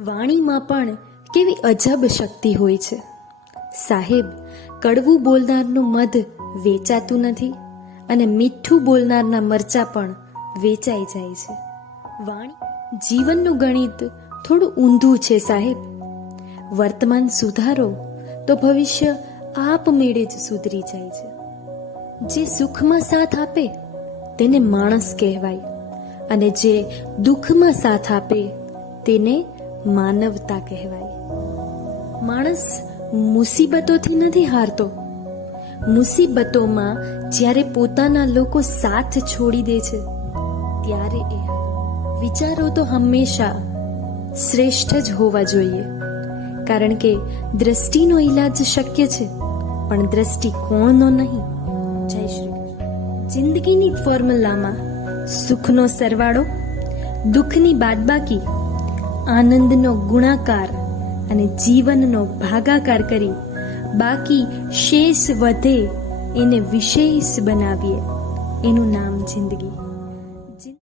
વાણીમાં પણ કેવી અજબ શક્તિ હોય છે. સાહેબ, કડવું બોલનારનું મધ વેચાતું નથી અને મીઠું બોલનારના મરચા પણ વેચાઈ જાય છે. વાણી જીવનનું ગણિત થોડું ઊંધું છે સાહેબ. વર્તમાન સુધારો તો ભવિષ્ય આપમેળે જ સુધરી જાય છે. જે સુખમાં સાથ આપે તેને માણસ કહેવાય અને જે દુઃખમાં સાથ આપે તેને માનવતા કહેવાય. માણસ મુસીબતોથી નથી હારતો. મુસીબતોમાં જ્યારે પોતાના લોકો સાથ છોડી દે છે, ત્યારે એ વિચારો તો હંમેશા શ્રેષ્ઠ જ હોવા જોઈએ. કારણ કે દ્રષ્ટિનો ઈલાજ શક્ય છે, પણ દ્રષ્ટિકોણનો નહીં. જય શ્રી જિંદગીની ફોર્મ્યુલામાં સુખનો સરવાળો, દુઃખની બાદબાકી આનંદનો ગુણાકાર અને જીવનનો ભાગાકાર કરી બાકી શેષ વધે એને વિશેષ બનાવીએ. એનું નામ જિંદગી.